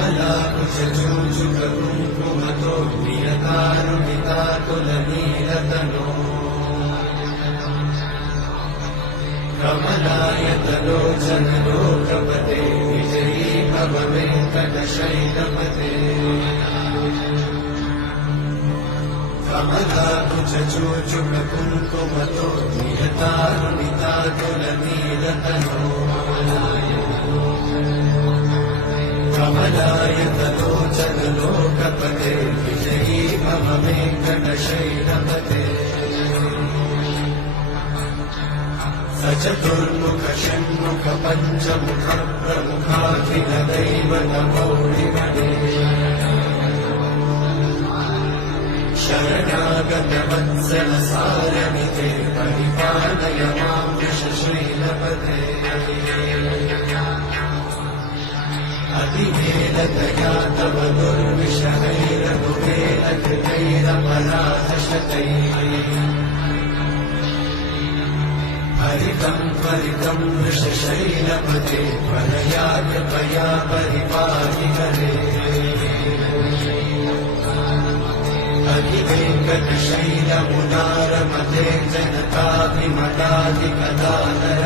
कमलाकुचूचुककुङ्कुमतो प्रियकारुणितातुलनीलतनो कमलायतलोचनलोकपते विजयी भव वेङ्कटशैलपते कमलाकुचूचुककुङ्कुमतो प्रियकारुणितातुलनीलतनो कमलायतलोचनलोकपते विजयी भव वेङ्कटशैलपते सचतुर्मुख षण्मुख पञ्चमुख प्रमुखाखिल दैवतमौलिमणे शरणागत वत्सल सारमिते परिपालय मां वृषशैलपते अतिवेदतया तव दुर्विषहैरघुवेलकृतैरपराधशतैः हरितं परितं वृषशैलपते त्वरया कृपया परिपाहि हरे अधिवेङ्कटशैलमुदारमते जनताभिमताधिकदानर